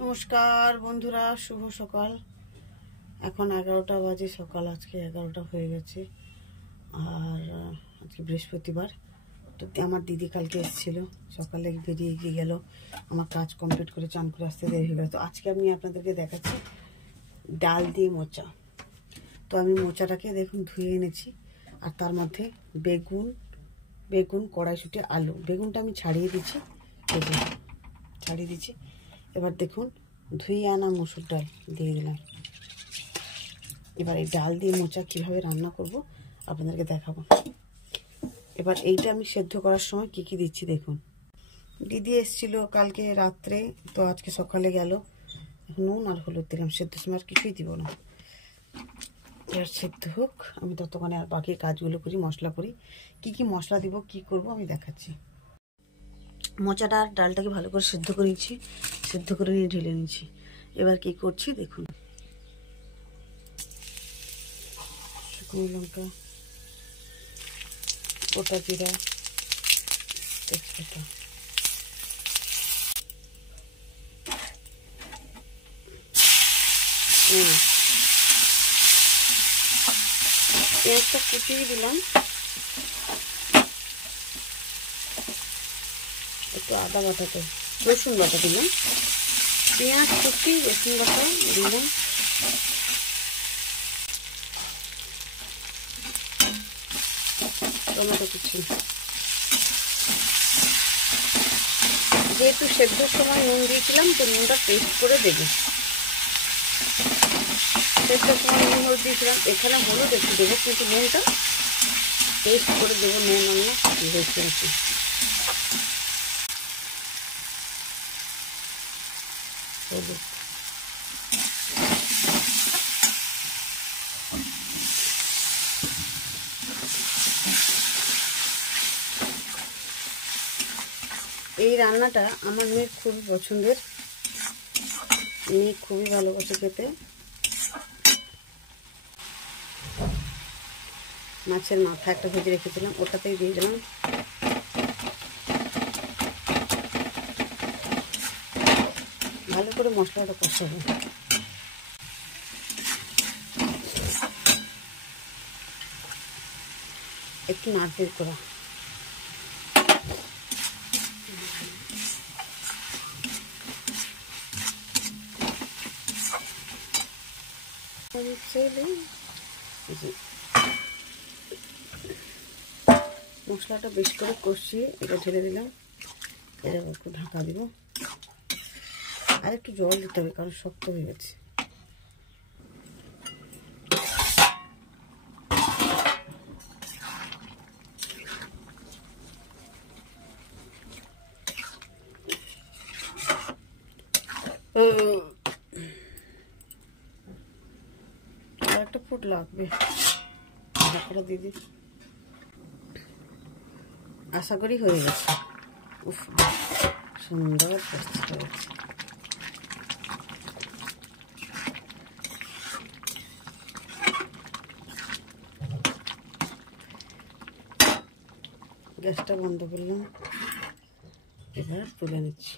নমস্কার বন্ধুরা, শুভ সকাল। এখন 11টা বাজে সকাল। আজকে 11টা হয়ে গেছে। আর আজকে বৃহস্পতিবার। তো আমার দিদি কালকে এসেছিল, সকালে বেরিয়ে গিয়ে গেল। আমার কাজ কমপ্লিট করে চান করে আসতে দেরি হয়ে গেল। তো আজকে আমি আপনাদেরকে দেখাচ্ছি ডাল দিয়ে মোচা। তো আমি মোচাটাকে দেখুন ধুয়ে এনেছি, আর তার মধ্যে বেগুন কড়াইশুঁটি আলু। বেগুনটা আমি ছাড়িয়ে দিচ্ছি, ছাড়িয়ে দিচ্ছি। এবার দেখুন ধুয়ে আনা মসুর ডাল দিয়ে দিলাম। এবার এই ডাল দিয়ে মোচা কীভাবে রান্না করব আপনাদেরকে দেখাবো। এবার এইটা আমি সেদ্ধ করার সময় কি কি দিচ্ছি দেখুন। দিদি এসেছিলো কালকে রাত্রে, তো আজকে সকালে গেল। নুন আর হলুদ দিলাম, সেদ্ধ সময় আর কিছুই দিব না। এবার সেদ্ধ হোক, আমি ততক্ষণে আর বাকি কাজগুলো করি, মশলা করি। কি কি মশলা দিব, কি করব আমি দেখাচ্ছি। মোচাটা আর ডালটাকে ভালো করে সেদ্ধ করে নিচ্ছি, সেদ্ধ করে নিয়ে ঢেলে নিচ্ছি। এবার কি করছি দেখুন। শুকনো লঙ্কা, গোটা জিরা, তেজপাতা, পেঁয়াজটা কুচিয়ে দিলাম, একটু আদা বাটাতে রসুন বাটা দিলাম, পেঁয়াজ কুচি, রসুন বাটা দিলাম, টমেটো কুচি। যেহেতু সেদ্ধর সময় নুন দিয়েছিলাম, তো নুনটা টেস্ট করে দেবো। সেদ্ধর সময় নুন হলুদ দিয়েছিলাম, এখানে হলুদ একটু দেবো, কিন্তু নুনটা টেস্ট করে দেবো। নুন আমরা বেশি আছে। হলুদ, এই রান্নাটা আমার মেয়ে খুবই পছন্দের, মেয়ে খুবই ভালোবাসে খেতে। মাছের মাথা একটা ভেজে রেখেছিলাম, ওটাতেই দিয়ে দিলাম। ভালো করে মশলাটা কষাবো। একটু নারকেল করা, মশলাটা বেশি করে কষিয়ে এটা ঢেলে দিলাম। এটা একটু ঢাকা দিব, আর একটু জল দিতে হবে কারণ শক্ত হয়ে গেছে। আর একটা ফুট লাগবে, ঢাকাটা দিদি। আশা করি হয়ে গেছে। উফ, সুন্দর হয়েছে। গ্যাসটা বন্ধ করলাম, এবার তুলে নিচ্ছি।